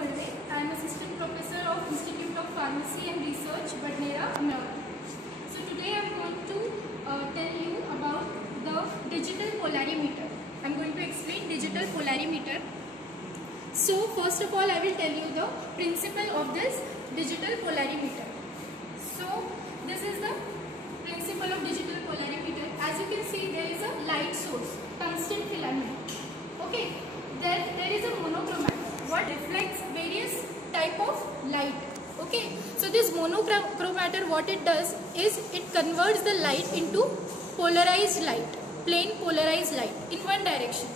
Balde. I am Assistant Professor of Institute of Pharmacy and Research, Badnera, Amravati. So today I am going to tell you about the digital polarimeter. I am going to explain digital polarimeter. So first of all, I will tell you the principle of this digital polarimeter. So this is the principle of digital polarimeter. As you can see, there is a light source, tungsten filament. Okay, there is a monochromator what reflects various type of light. Okay, so this monochromator, what it does is it converts the light into polarized light, plain polarized light in one direction.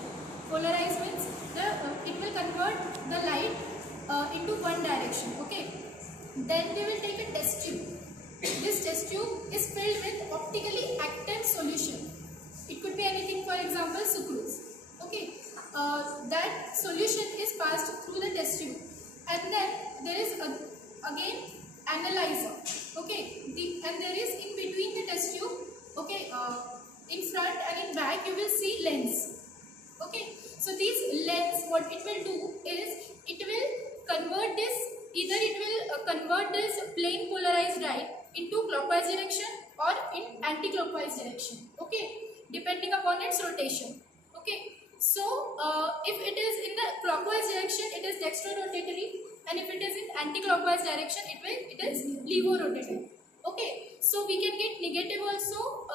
Polarized means it will convert the light into one direction. Okay, then they will take a test tube. This test tube is filled with optically active solution. It could be anything, for example, sucrose. Okay, that solution is passed through the test tube, and then there is again analyzer. Okay, and there is in between the test tube. Okay, in front and in back you will see lens. Okay, so these lens, what it will do is it will convert this, either it will convert this plain polarized light into clockwise direction or in anti-clockwise direction. Okay, depending upon its rotation. Okay, so if it is in the clockwise direction, it is dextro-rotatory, and if it is in anti-clockwise direction, it is levo-rotatory. Okay, so we can get negative also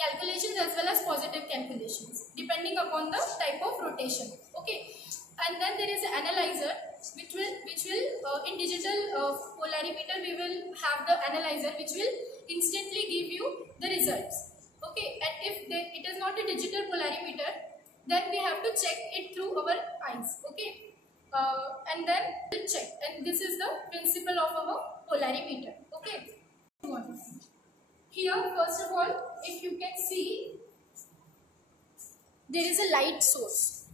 calculations as well as positive calculations depending upon the type of rotation. Okay, and then there is an analyzer which will in digital polarimeter we will have the analyzer which will instantly give you the results. Okay, and if it is not a digital polarimeter, then we have to check it through our eyes. Okay, and then we'll check, and this is the principle of our polarimeter. Okay, here first of all, if you can see, there is a light source.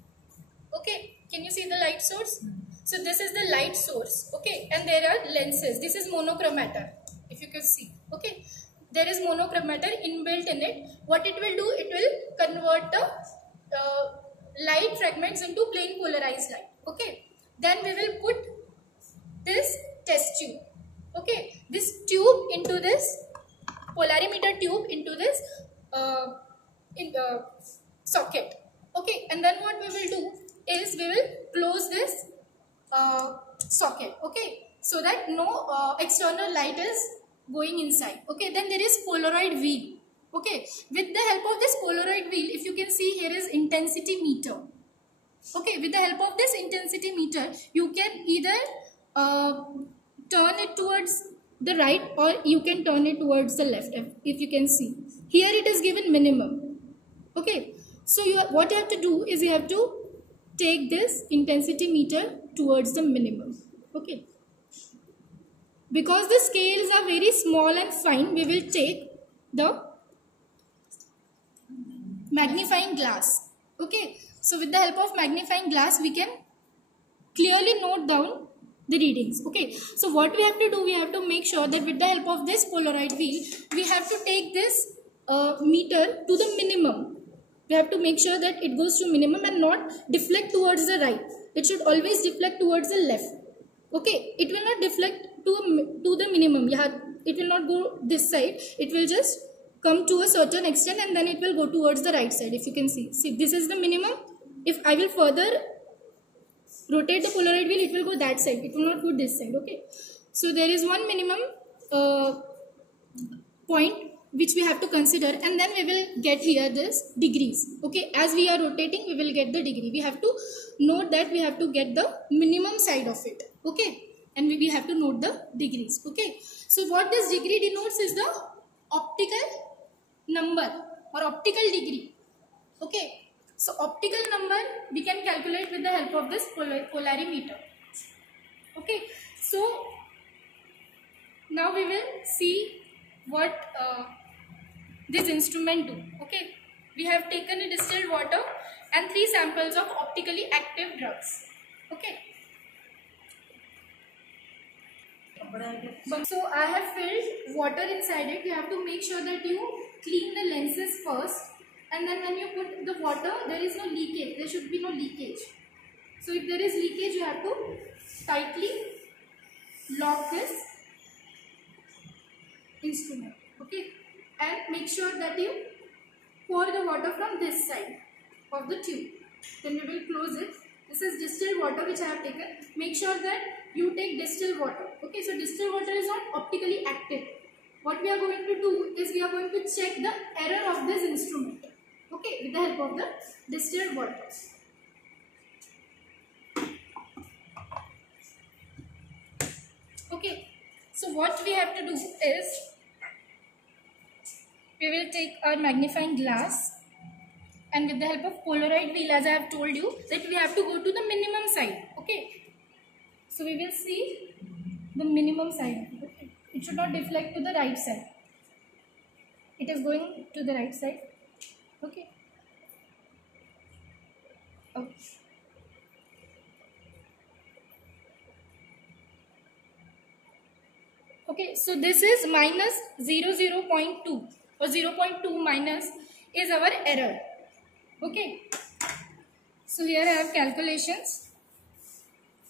Okay, can you see the light source? So this is the light source. Okay, and there are lenses. This is monochromator, if you can see. Okay, there is monochromator inbuilt in it. What it will do, it will convert the light fragments into plain polarized light. Okay, then we will put this test tube. Okay, this tube into this polarimeter tube into this socket. Okay, and then what we will do is we will close this socket. Okay, so that no external light is going inside. Okay, then there is Polaroid wheel. Okay, with the help of this Polaroid wheel, if you can see, here is intensity meter. Okay, with the help of this intensity meter, you can either turn it towards the right or you can turn it towards the left. If you can see, here it is given minimum. Okay, so what you have to do is you have to take this intensity meter towards the minimum. Okay, because the scales are very small and fine, we will take the magnifying glass. Okay, so with the help of magnifying glass, we can clearly note down the readings. Okay, so what we have to do, we have to make sure that with the help of this Polaroid wheel, we have to take this meter to the minimum. We have to make sure that it goes to minimum and not deflect towards the right. It should always deflect towards the left. Okay, it will not deflect to the minimum. It will not go this side. It will just come to a certain extent and then it will go towards the right side. If you can see, this is the minimum. If I will further rotate the Polaroid wheel, it will go that side. It will not go this side. Okay, so there is one minimum point which we have to consider, and then we will get here this degrees. Okay, as we are rotating, we will get the degree. We have to note that we have to get the minimum side of it. Okay, and we have to note the degrees. Okay, so what this degree denotes is the optical number or optical degree. Okay, so optical number we can calculate with the help of this polarimeter. Okay, so now we will see what this instrument do. Okay, we have taken a distilled water and 3 samples of optically active drugs. Okay, so I have filled water inside it. You have to make sure that you clean the lenses first, and then when you put the water, there is no leakage. There should be no leakage. So if there is leakage, you have to tightly lock this instrument, okay, and make sure that you pour the water from this side of the tube. Then we will close it. This is distilled water which I have taken. Make sure that you take distilled water, okay. So distilled water is not optically active. What we are going to do is we are going to check the error of this instrument, okay, with the help of the distilled water. Okay, so what we have to do is we will take our magnifying glass, and with the help of Polaroid wheel, as I have told you, that we have to go to the minimum side, okay. So we will see the minimum side, okay. It should not deflect to the right side. It is going to the right side, okay. Okay. Okay, so this is minus 0.2 or 0.2 minus is our error, okay. So here I have calculations.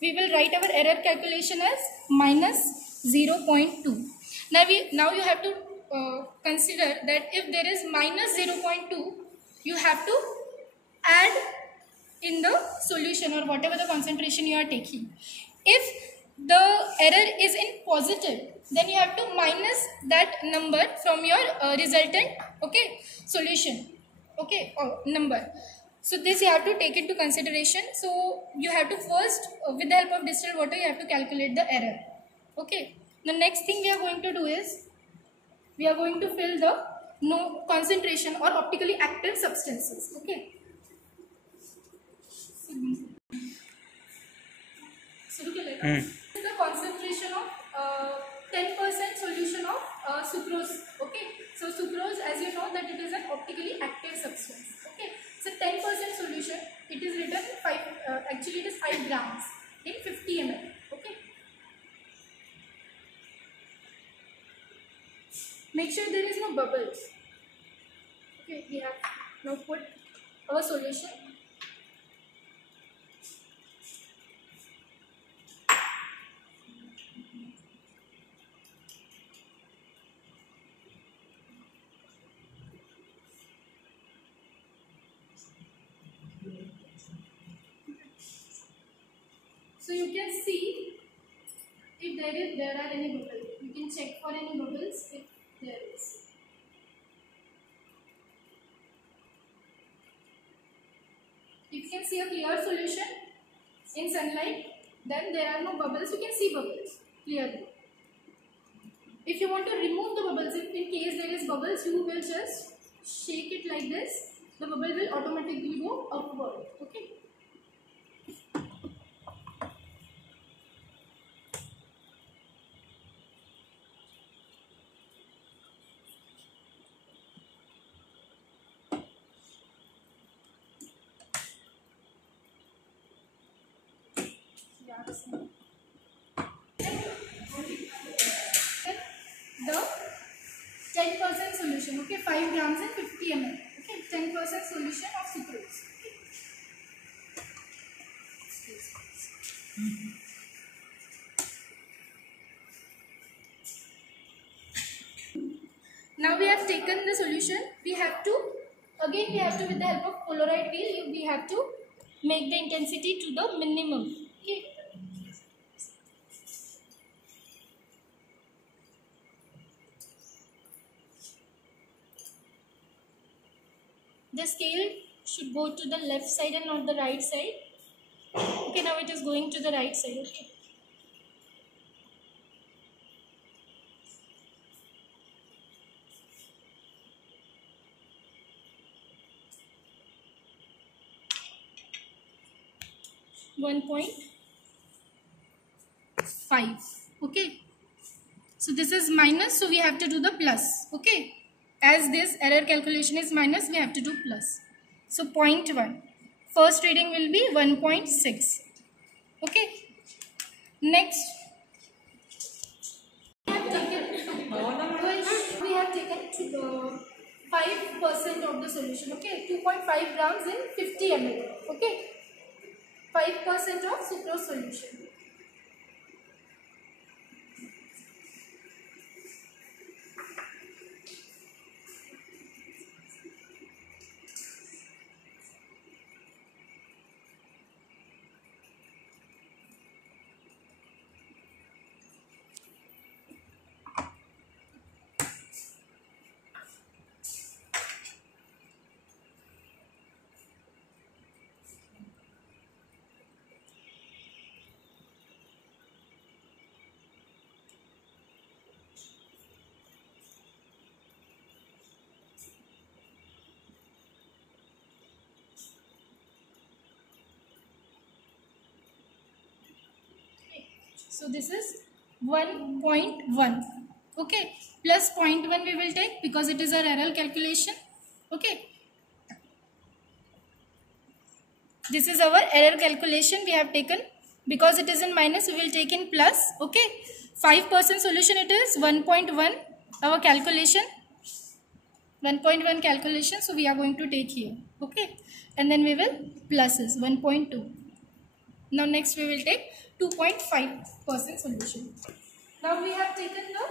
We will write our error calculation as minus 0.2. Now you have to consider that if there is minus 0.2, you have to add in the solution or whatever the concentration you are taking. If the error is in positive, then you have to minus that number from your resultant, okay, solution, okay, or number. So this you have to take into consideration. So you have to first, with the help of distilled water, you have to calculate the error, okay. The next thing we are going to do is we are going to fill the no concentration or optically active substances, okay. So look at it. The concentration of 10% solution of sucrose, okay. So sucrose, as you know, that it is an optically active substance, okay. So 10% solution, it is written 5, actually it is 5 grams in 50 ml, okay. Make sure there is no bubbles, okay. We have now put our solution. So you can see if there are any bubbles. You can check for any bubbles if there is. If you can see a clear solution in sunlight, then there are no bubbles. You can see bubbles clearly. If you want to remove the bubbles, if in case there is bubbles, you will just shake it like this. The bubble will automatically go upward, okay. The 10% solution, okay, 5 grams and 50 ml, okay, 10% solution of sucrose. Now we have taken the solution. We have to with the help of Polaroid wheel, we have to make the intensity to the minimum, okay. The scale should go to the left side and not the right side. Okay, now it is going to the right side. Okay. .5. Okay. So this is minus, so we have to do the plus. Okay. As this error calculation is minus, we have to do plus. So 0.1. First reading will be 1.6. Okay. Next, we have taken 5% of the solution. Okay, 2.5 grams in 50 ml. Okay, 5% of sucrose solution. So this is 1.1. Okay, plus 0.1 we will take because it is our error calculation. Okay, this is our error calculation we have taken. Because it is in minus, we will take in plus. Okay, 5% solution it is 1.1 our calculation, 1.1 calculation. So we are going to take here. Okay, and then we will pluses 1.2. Now next we will take 2.5% solution. Now we have taken the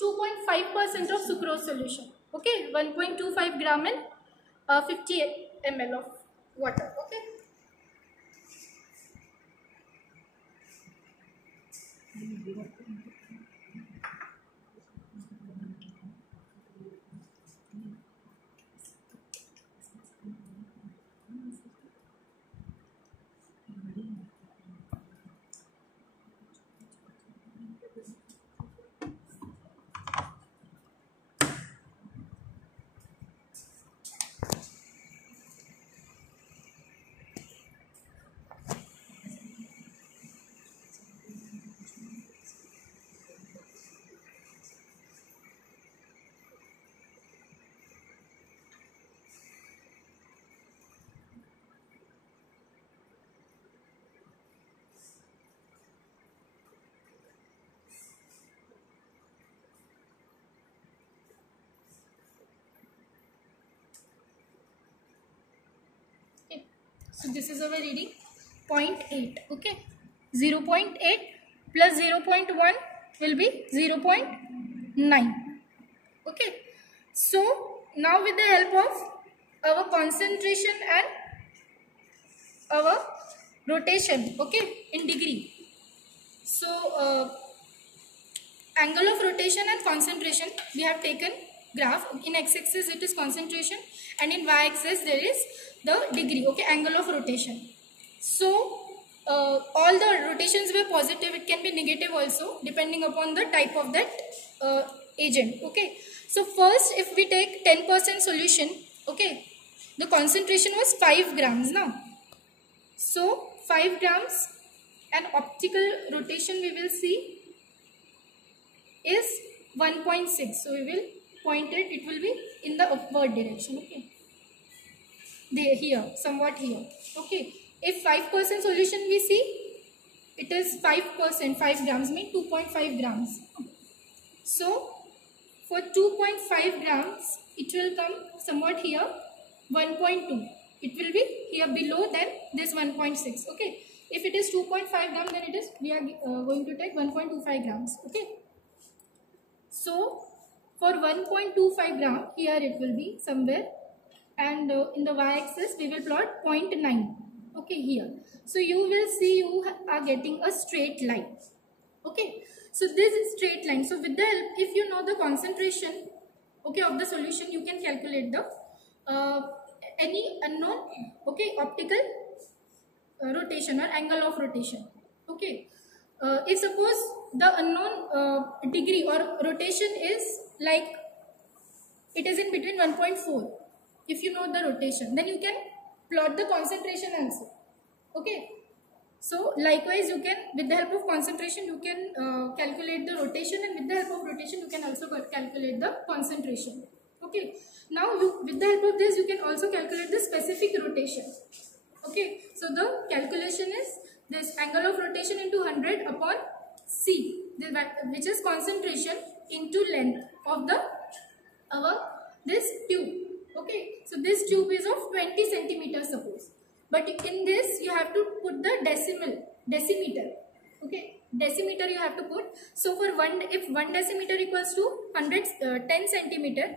2.5% of sucrose solution. Okay, 1.25 gram in 50 ml of water. Okay. So this is our reading 0.8. Okay, 0.8 plus 0.1 will be 0.9. Okay, so now with the help of our concentration and our rotation, okay, in degree. So angle of rotation and concentration we have taken graph. In x-axis it is concentration and in y-axis there is the degree, okay, angle of rotation. So all the rotations were positive, it can be negative also depending upon the type of that agent. Okay, so first if we take 10% solution, okay, the concentration was 5 grams now. So 5 grams and optical rotation we will see is 1.6. So we will point it, it will be in the upward direction. Okay, there, here, somewhat here. Okay, if 5% solution we see, it is 5%, 5 grams means 2.5 grams. So for 2.5 grams it will come somewhat here 1.2. It will be here below than this 1.6. Okay, if it is 2.5 grams, then it is, we are going to take 1.25 grams. Okay, so for 1.25 gram, here it will be somewhere, and in the y-axis we will plot 0.9. Okay, here. So you will see you are getting a straight line. Okay, so this is straight line. So with the help, if you know the concentration, okay, of the solution, you can calculate the any unknown, okay, optical rotation or angle of rotation. Okay, if suppose the unknown degree or rotation is like it is in between 1.4, if you know the rotation, then you can plot the concentration also. Okay, so likewise you can, with the help of concentration, you can calculate the rotation, and with the help of rotation you can also calculate the concentration. Okay, now with the help of this you can also calculate the specific rotation. Okay, so the calculation is this angle of rotation into 100 upon C, which is concentration into length of the this tube. Okay, so this tube is of 20 centimeters suppose, but in this you have to put the decimeter. Okay, decimeter you have to put. So for if 1 decimeter equals to 10 centimeter,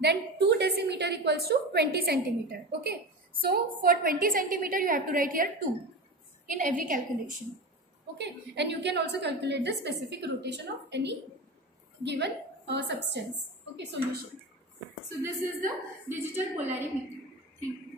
then 2 decimeter equals to 20 centimeter. Okay, so for 20 centimeter you have to write here 2 in every calculation. Okay, and you can also calculate the specific rotation of any given substance. Okay, solution. So this is the digital polarimeter. Thank you.